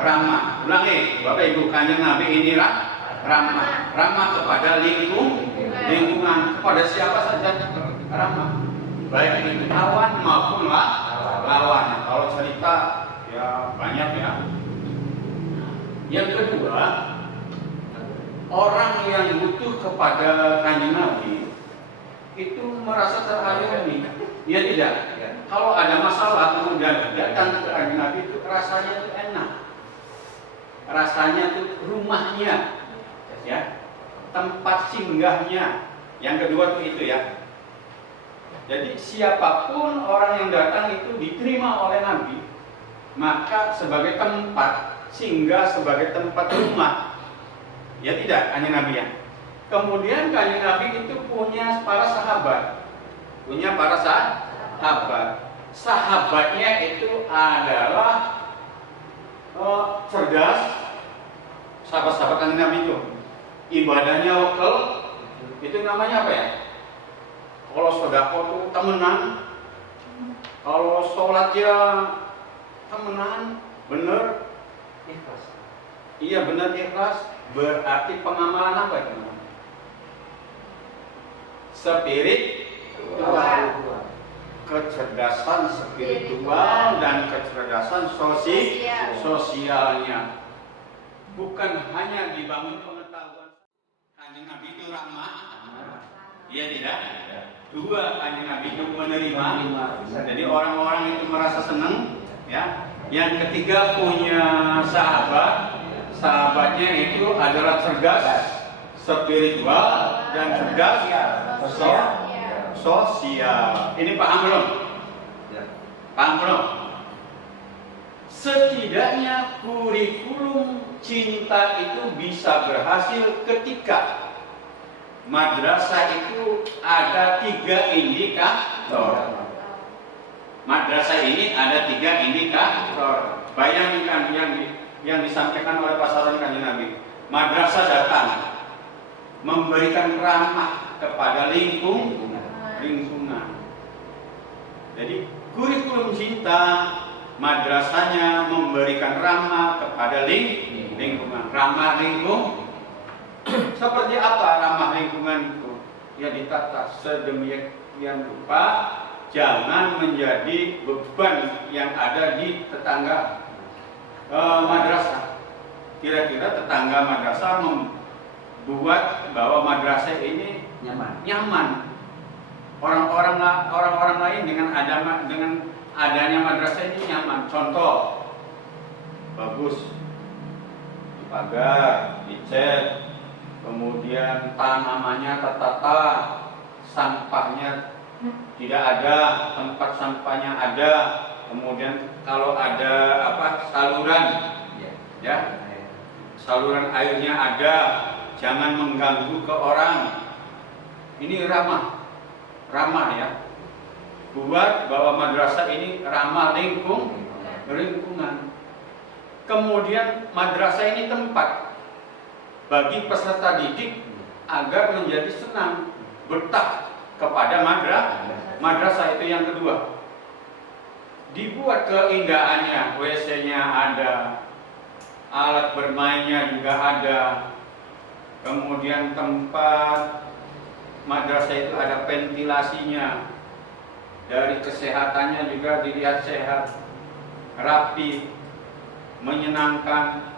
ramah. Ulangi, Bapak Ibu, Kanjeng Nabi ini ramah. Ramah kepada lingkungan, kepada siapa saja ramah. Baik itu kawan maupun lawan. Kalau cerita ya banyak ya. Yang kedua, orang yang butuh kepada Kanjeng Nabi itu merasa terayomi. Ya tidak. Kalau ada masalah kemudian datang ke Kanjeng Nabi itu rasanya itu enak. Rasanya itu rumahnya, ya, tempat singgahnya. Yang kedua itu ya. Jadi siapapun orang yang datang itu diterima oleh Nabi, maka sebagai tempat singgah, sebagai tempat rumah. Ya tidak, Kanjeng Nabi ya. Kemudian Kanjeng Nabi itu punya para sahabat. Sahabatnya itu adalah cerdas. Sahabat-sahabat Kanjeng Nabi itu ibadahnya wakil. Itu namanya apa ya? Kalau sedekah itu temenan, kalau sholat ya temenan, bener ikhlas. Iya benar ikhlas. Berarti pengamalan apa itu? Spiritual. Kecerdasan spiritual dan kecerdasan sosialnya. Bukan hanya dibangun pengetahuan. Kanjeng Nabi itu ramah. Iya tidak? Dua, Kanjeng Nabi itu menerima. Jadi orang-orang itu merasa senang, ya. Yang ketiga punya sahabatnya itu adalah cerdas spiritual dan cerdas sosial. Ini paham belum? Paham belum? Setidaknya kurikulum cinta itu bisa berhasil ketika madrasah itu ada 3 indikator. Madrasah ini ada 3 indikator. Bayangkan yang disampaikan oleh pasaran Kanjeng Nabi. Madrasah datang memberikan ramah kepada lingkungan. Jadi kurikulum cinta, madrasahnya memberikan ramah kepada lingkungan. Ramah lingkungan. Seperti apa ramah lingkungan itu? Ya ditata sedemikian rupa, jangan menjadi beban yang ada di tetangga madrasah. Kira-kira tetangga madrasah membuat bahwa madrasah ini nyaman. Orang-orang lain dengan adanya madrasah ini nyaman. Contoh, bagus, dipagar, dicat. Kemudian tanamannya tertata, sampahnya tidak ada, tempat sampahnya ada. Kemudian kalau ada saluran, ya, saluran airnya ada, jangan mengganggu ke orang. Ini ramah ya. Buat bahwa madrasah ini ramah lingkungan. Kemudian madrasah ini tempat bagi peserta didik agar menjadi senang, betah kepada madrasah. Itu yang kedua. Dibuat keindahannya, WC-nya ada, alat bermainnya juga ada. Kemudian tempat madrasah itu ada ventilasinya. Dari kesehatannya juga dilihat sehat, rapi, menyenangkan.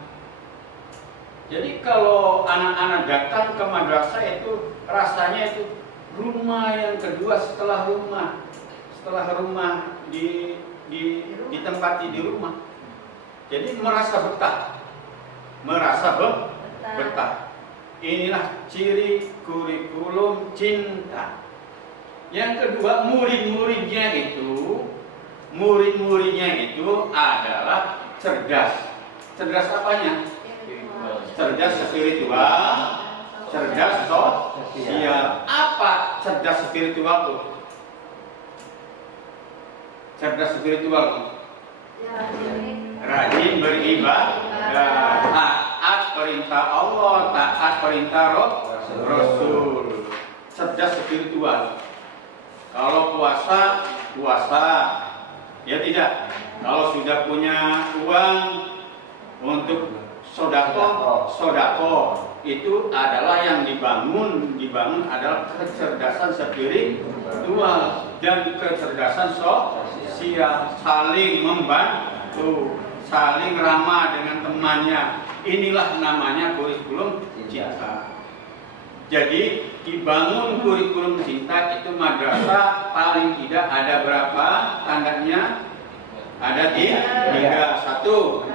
Jadi kalau anak-anak datang ke madrasah itu rasanya itu rumah yang kedua setelah rumah ditempati di rumah. Jadi merasa betah. Inilah ciri kurikulum cinta. Yang kedua, murid-muridnya itu adalah cerdas. Cerdas apanya? Cerdas spiritual, cerdas sosial. Apa cerdas spiritual itu? Cerdas spiritual itu rajin beribadah, taat perintah Allah, taat perintah Rasul. Cerdas spiritual. Kalau puasa, ya tidak. Kalau sudah punya uang untuk sodako itu adalah yang dibangun adalah kecerdasan spiritual dan kecerdasan sosial, saling membantu, saling ramah dengan temannya. Inilah namanya kurikulum cinta. Jadi dibangun kurikulum cinta itu madrasah paling tidak ada berapa tandanya? Ada tiga. Satu,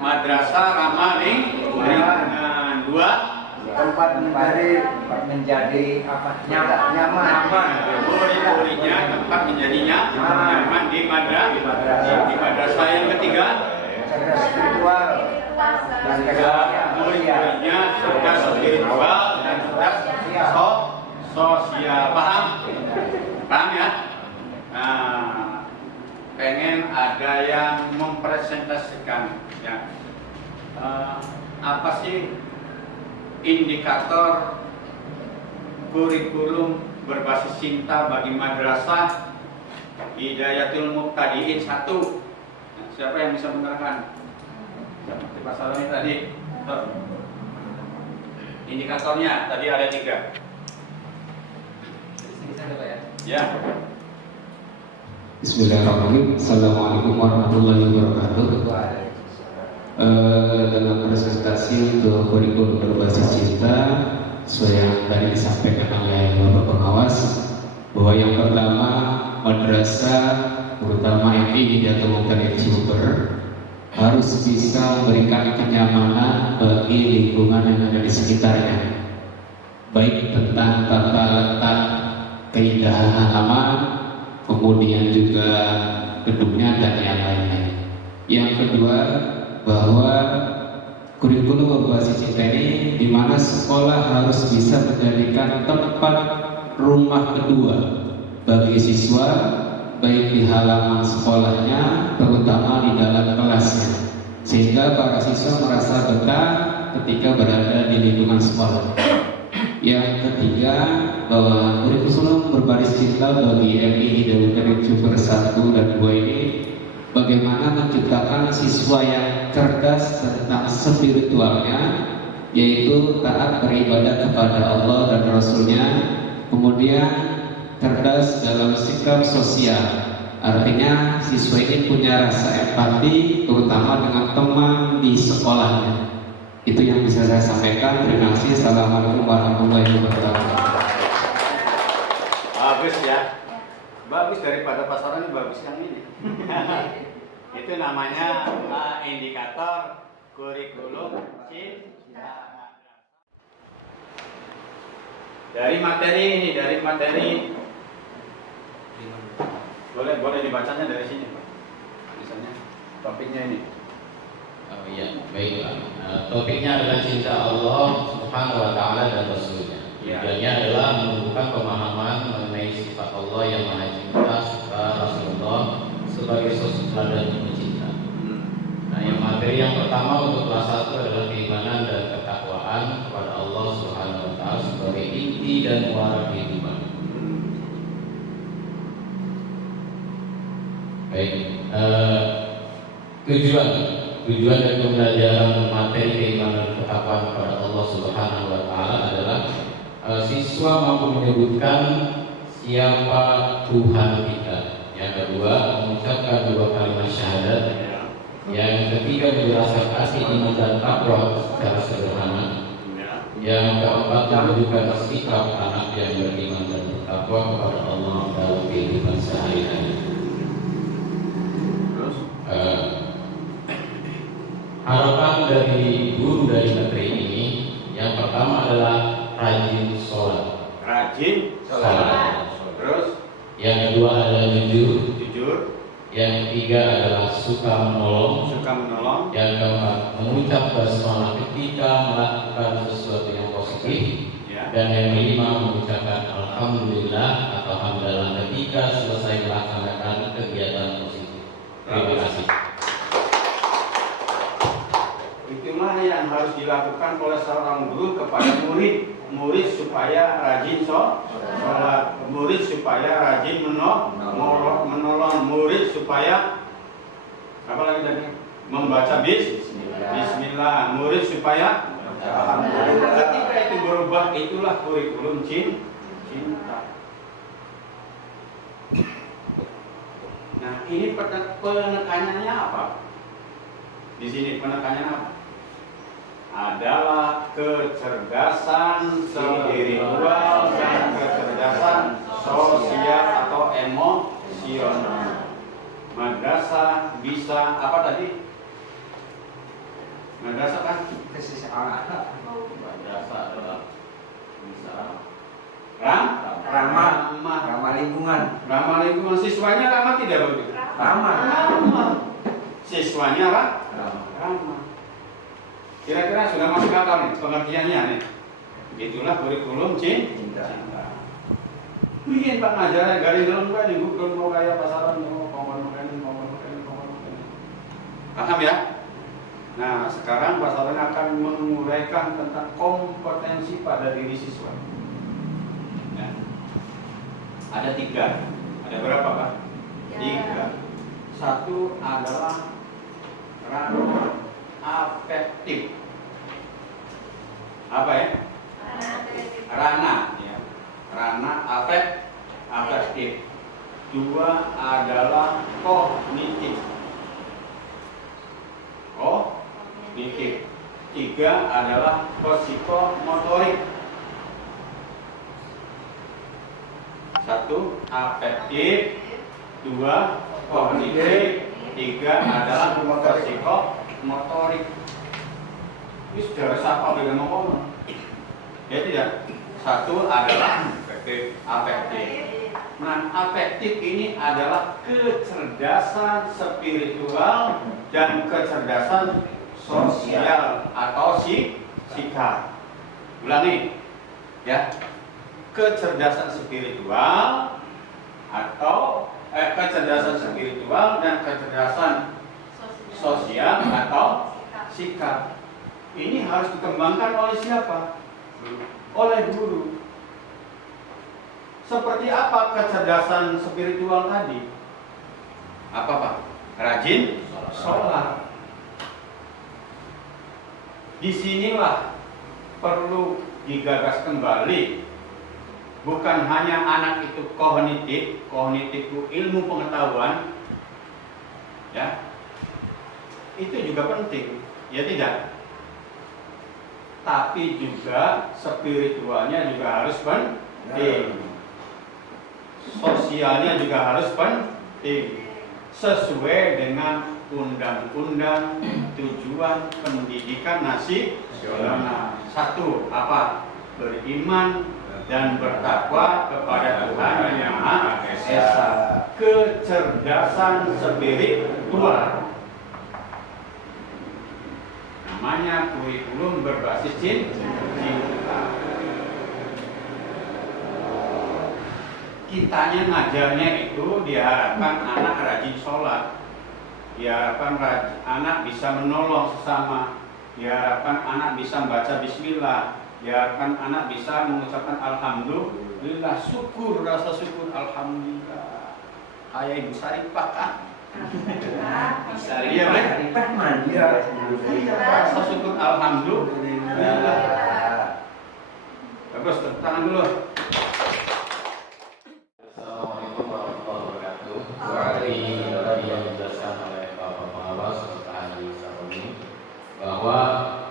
madrasah ramah lingkungan. Dua, tempat menjadi apa? Nyaman. Murid-muridnya tempat menjadi nyaman di madrasah. Yang ketiga, cerdas spiritual dan murid-muridnya cerdas spiritual dan cerdas sosial. Paham ya? Nah, pengen ada yang mempresentasikan ya. Apa sih indikator kurikulum berbasis cinta bagi madrasah Hidayatul Muqtadiin? Satu. Nah, siapa yang bisa menerangkan? Seperti Pak Saloni tadi. Indikatornya tadi ada 3. Ya. Bismillahirrahmanirrahim. Assalamualaikum warahmatullahi wabarakatuh. Dalam presentasi untuk kurikulum berbasis cinta, sesuai yang tadi disampaikan oleh Bapak Pengawas, bahwa yang pertama madrasah, terutama MI atau Muqtadiin Jember, harus bisa memberikan kenyamanan bagi lingkungan yang ada di sekitarnya, baik tentang tata letak, keindahan halaman, kemudian juga gedungnya dan yang lain-lain. Yang kedua, bahwa kurikulum berbasis cinta ini di mana sekolah harus bisa menjadikan tempat rumah kedua bagi siswa, baik di halaman sekolahnya, terutama di dalam kelasnya, sehingga para siswa merasa betah ketika berada di lingkungan sekolah. Yang ketiga, bahwa kurikulum berbasis cinta bagi MI Hidayatul Jember 1 dan 2 ini bagaimana menciptakan siswa yang cerdas tentang spiritualnya, yaitu taat beribadah kepada Allah dan Rasulnya, kemudian cerdas dalam sikap sosial, artinya siswa ini punya rasa empati terutama dengan teman di sekolahnya. Itu yang bisa saya sampaikan. Terima kasih. Assalamualaikum warahmatullahi wabarakatuh. Bagus ya. Bagus daripada pasaran, bagus yang ini. Itu namanya indikator kurikulum cinta. Dari materi boleh dibacanya dari sini, Pak. Misalnya topiknya ini. Oh iya, baiklah. Topiknya adalah cinta Allah Subhanahu wa taala dan Rasulnya. Tujuannya adalah menumbuhkan pemahaman mengenai sifat Allah yang Maha Cinta serta Rasulullah sebagai sosok teladan pencinta. Nah, yang materi yang pertama untuk kelas 1 adalah keimanan dan ketakwaan kepada Allah Subhanahu wa taala sebagai inti dan muara kehidupan. Baik. Tujuan dari pembelajaran materi keimanan dan ketakwaan kepada Allah Subhanahu wa taala adalah siswa mampu menyebutkan siapa Tuhan kita. Yang kedua, mengucapkan 2 kalimat syahadat. Yang ketiga, menjelaskan arti iman dan takwa secara sederhana. Yang keempat, menunjukkan sikap anak yang beriman dan bertakwa kepada Allah dalam kehidupan sehari-hari. Harapan dari guru dari materi ini, yang pertama adalah rajin sholat. Terus yang kedua adalah jujur. Yang ketiga adalah suka menolong. Yang keempat, mengucap basmalah ketika melakukan sesuatu yang positif. Dan yang kelima, mengucapkan alhamdulillah atau hamdalah ketika selesai melaksanakan kegiatan positif. Terima kasih. Itulah yang harus dilakukan oleh seorang guru kepada murid supaya rajin sholat, murid supaya rajin menolong, murid supaya apa lagi tadi? membaca Bismillah. Murid supaya alhamdulillah. Ketika itu berubah, itulah kurikulum cinta. Nah, ini penekanannya apa? Di sini penekanannya apa? Adalah kecerdasan spiritual dan kecerdasan sosial atau emosional. Madrasah bisa apa tadi? Madrasah kan? Madrasah adalah bisa ramah lingkungan. Ramah lingkungan. Siswanya ramah tidak begitu? Ramah. Siswanya ramah. Kira-kira sudah masuk akal nih pengertiannya nih. Itulah kurikulum cinta. Bikin Pak ngajar garing dalam kan di Google mau kayak pasaran mau paham ya? Nah, sekarang pasaran akan menguraikan tentang kompetensi pada diri siswa. Ya. Ada 3. Ada berapa Pak? 3. Satu adalah ranah afektif. Apa ya? Ranah ya. Ranah afektif. 2 adalah kognitif. 3 adalah psikomotorik. 1 afektif, 2 kognitif, 3 adalah psikomotorik. Ini sudah siapa dengan ngomong? Ya tidak. 1 adalah afektif. Nah, afektif ini adalah kecerdasan spiritual dan kecerdasan sosial atau sikap. Ulangi, ya. Kecerdasan spiritual atau kecerdasan spiritual dan kecerdasan sosial atau sikap. Ini harus dikembangkan oleh siapa? Oleh guru. Seperti apa kecerdasan spiritual tadi? Apa Pak? Rajin sholat. Disinilah perlu digagas kembali. Bukan hanya anak itu kognitif itu ilmu pengetahuan, ya. Itu juga penting, ya tidak? Tapi juga spiritualnya juga harus penting. Sosialnya juga harus penting. Sesuai dengan undang-undang tujuan pendidikan nasional. 1. Apa? Beriman dan bertakwa kepada Tuhan Yang Maha Esa. Kecerdasan spiritual. Namanya kurikulum berbasis cinta. Kitanya ngajarnya itu diharapkan anak rajin sholat, diharapkan anak bisa menolong sesama, diharapkan anak bisa membaca bismillah, diharapkan anak bisa mengucapkan alhamdulillah, syukur, rasa syukur, alhamdulillah. Ayah Ibu Saripah kan? Iya Saripah mandi. Rasa syukur, alhamdulillah. Bagus, tepuk tangan dulu. Assalamualaikum warahmatullahi wabarakatuh. Seperti tadi yang dijelaskan oleh Bapak Pengawas Bapak Haji Saroni, bahwa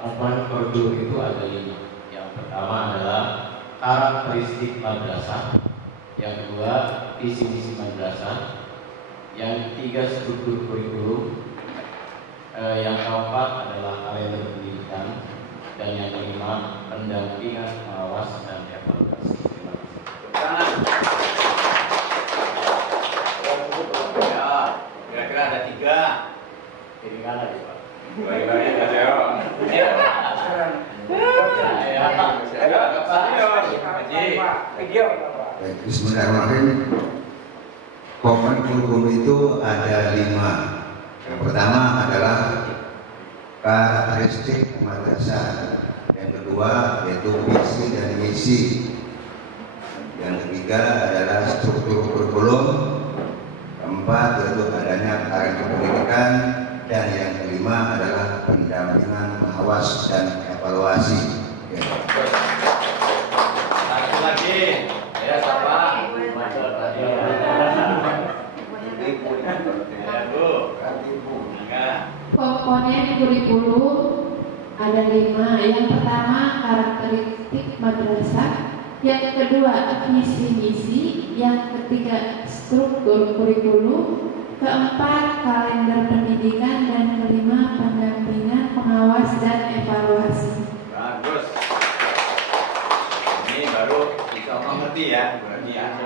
komponen kurikulum itu ada 5. Yang pertama adalah karakteristik madrasah, yang kedua visi misi madrasah, yang ketiga struktur kurikulum, yang keempat adalah kalender pendidikan, dan yang kelima pendampingan, pengawas dan evaluasi. Terima kasih. Kira-kira ada 3. Jadi mana ya Pak? Baik-baik ya jawab. Baik, bismillahirrahmanirrahim. Komponen kurikulum itu ada 5. Yang pertama adalah karakteristik madrasah. Yang kedua yaitu visi dan misi. Yang ketiga adalah struktur kurikulum. Keempat yaitu adanya kalender pendidikan, dan yang kelima kelima adalah pendampingan, pengawas dan evaluasi. Ya. Satu lagi, ya siapa? Ya Bu, enggak. Komponen kurikulum ada 5. Yang pertama karakteristik madrasah, yang kedua visi misi, yang ketiga struktur kurikulum, keempat kalender pendidikan, dan kelima pendampingan, pengawas dan evaluasi. Bagus. Ini baru bisa mengerti ya, berarti ya.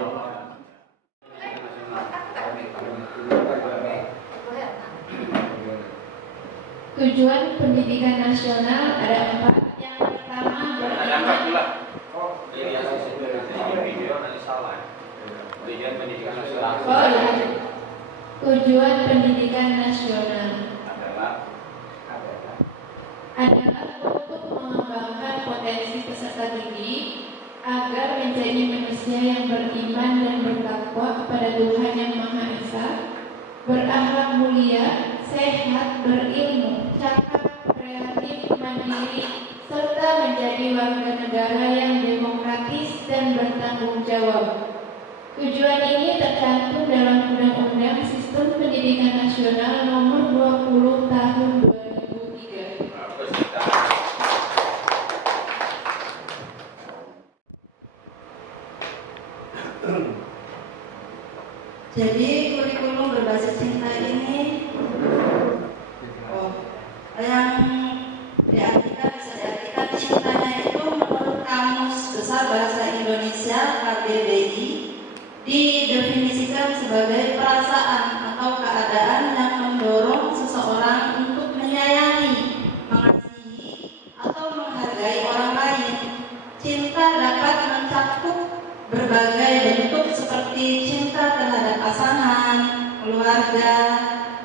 Tujuan pendidikan nasional ada 4. Yang pertama Ada empat pula. Oh, ini ya video nanti salah. Tujuan pendidikan nasional. Oh iya. Tujuan pendidikan nasional adalah untuk mengembangkan potensi peserta didik agar menjadi manusia yang beriman dan bertakwa kepada Tuhan Yang Maha Esa, berakhlak mulia, sehat, berilmu, cakap, kreatif, mandiri, serta menjadi warga negara yang demokratis dan bertanggung jawab. Tujuan ini tercantum dalam Undang-Undang Sistem Pendidikan Nasional Nomor 20 Tahun 2003. Bagus kita. Jadi kurikulum berbasis cinta ini yang diartikan bisa diartikan cintanya itu menurut Kamus Besar Bahasa Indonesia KBBI didefinisikan sebagai perasaan atau keadaan yang mendorong seseorang untuk menyayangi, mengasihi, atau menghargai orang lain. Cinta dapat mencakup berbagai bentuk seperti cinta terhadap pasangan, keluarga,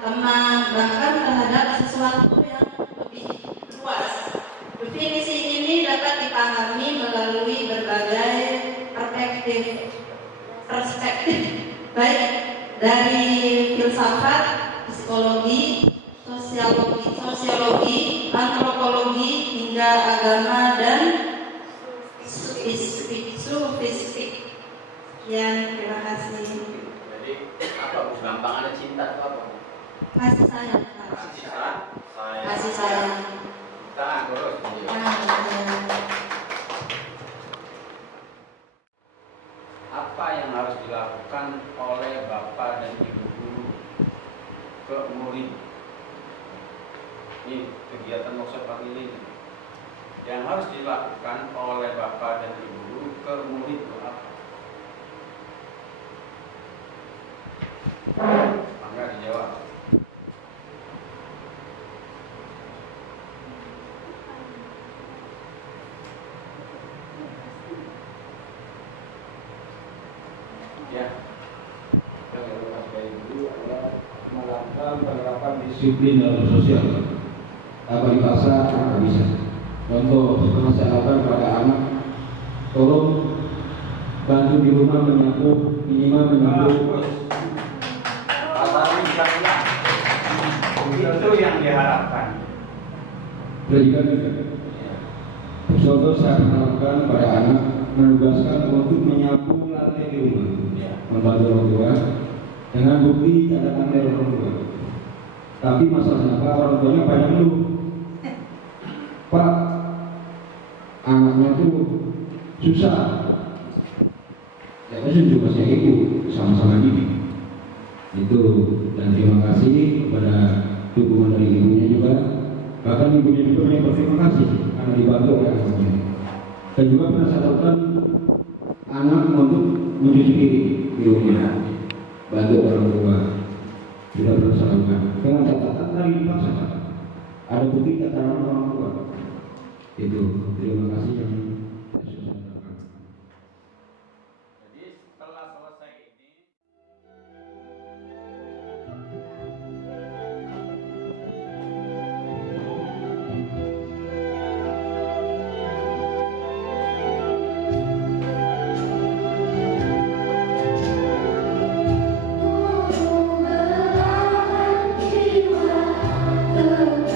teman, bahkan terhadap sesuatu yang lebih luas. Definisi ini dapat dipahami melalui berbagai perspektif, baik dari filsafat, psikologi, sosiologi, antropologi, hingga agama dan sufistik. Sekian, terima kasih. Jadi apa Bu? Gampangannya cinta itu apa? Kasih sayang. Kasih sayang. Tangan terus. Apa yang harus dilakukan oleh bapak dan ibu guru ke murid? Ini kegiatan workshop pagi ini. Yang harus dilakukan oleh bapak dan ibu guru ke murid itu apa? Mangga dijawab. Ya. Yang dari dulu adalah melakukan penerapan disiplin dalam sosial. Apa dipaksa nggak bisa. Contoh penaseatan pada anak, tolong bantu di rumah menyapu, minimal menyapu. Itu yang diharapkan. Pendidikan juga. Contoh saya menerapkan pada anak menugaskan untuk menyapu lantai di rumah, membantu orang tua dengan bukti cadangan dari orang tua. Tapi masalahnya Pak, orang tuanya banyak ngeluh. Pak, anaknya tuh susah. Ya kan juga saya ibu sama-sama didik. Itu, dan terima kasih kepada dukungan dari ibunya juga. Bahkan ibunya juga banyak berterima kasih karena dibantu oleh anaknya. Dan juga pernah saya lakukan anak untuk mencuci piring di rumah, bantu orang tua. Sudah pernah saya lakukan dengan catatan tadi dipaksa ada bukti keterangan orang tua. Itu, terima kasih yang sudah saya lakukan. Jadi setelah selesai ini Jiwa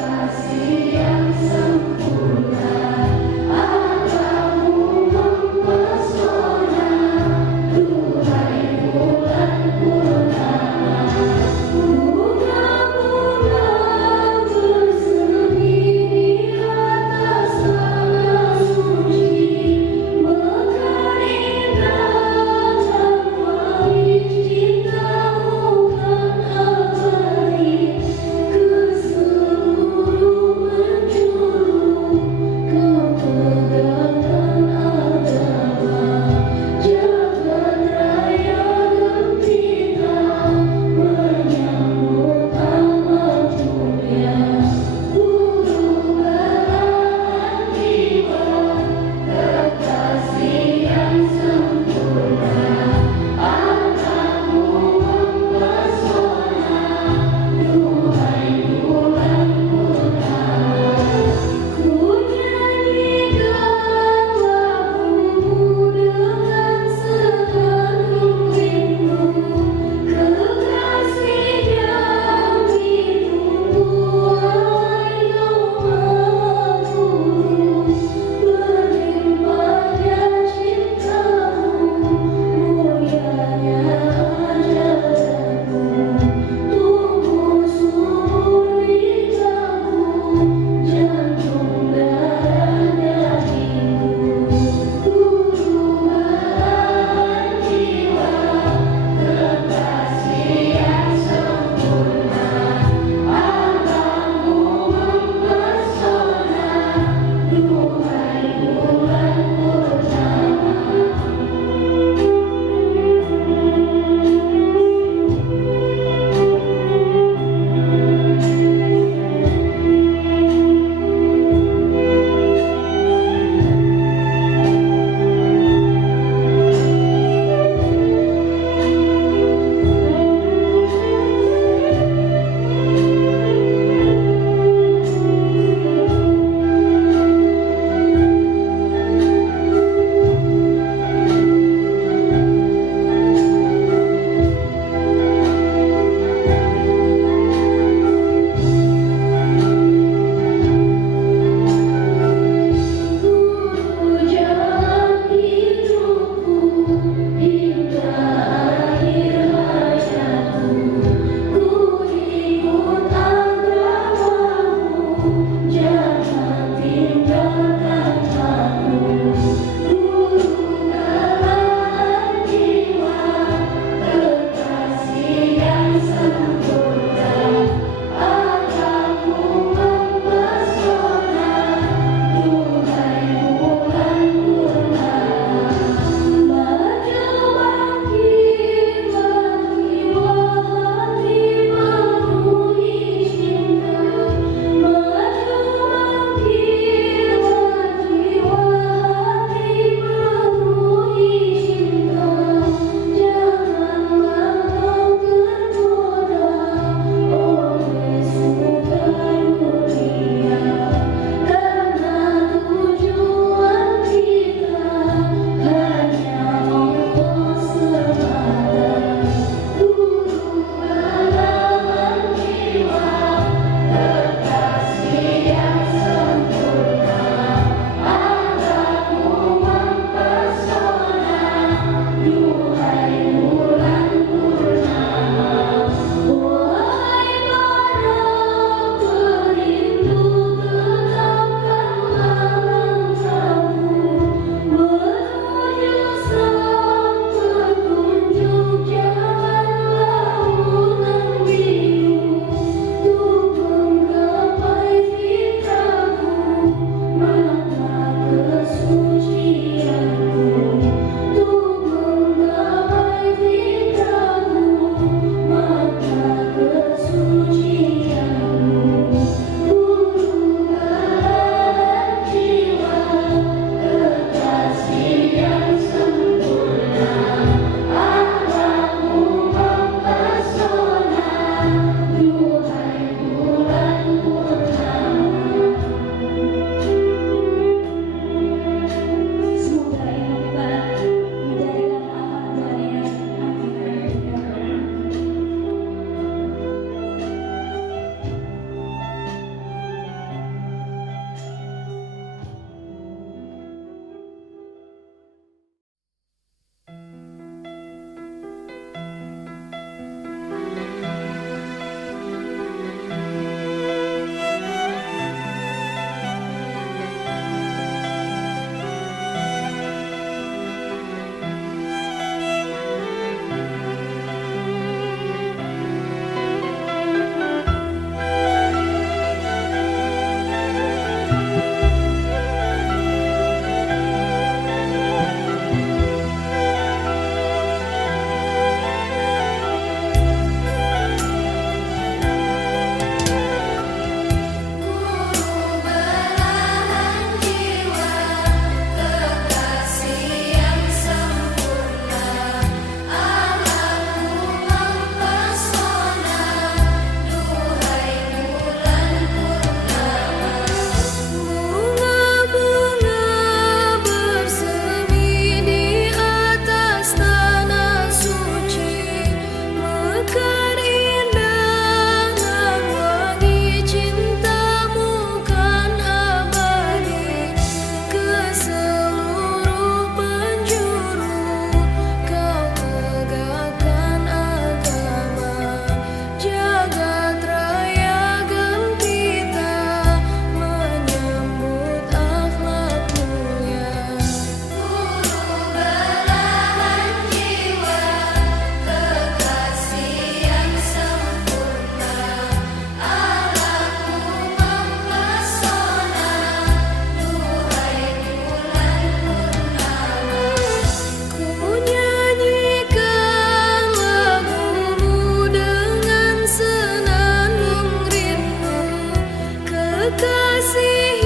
kasih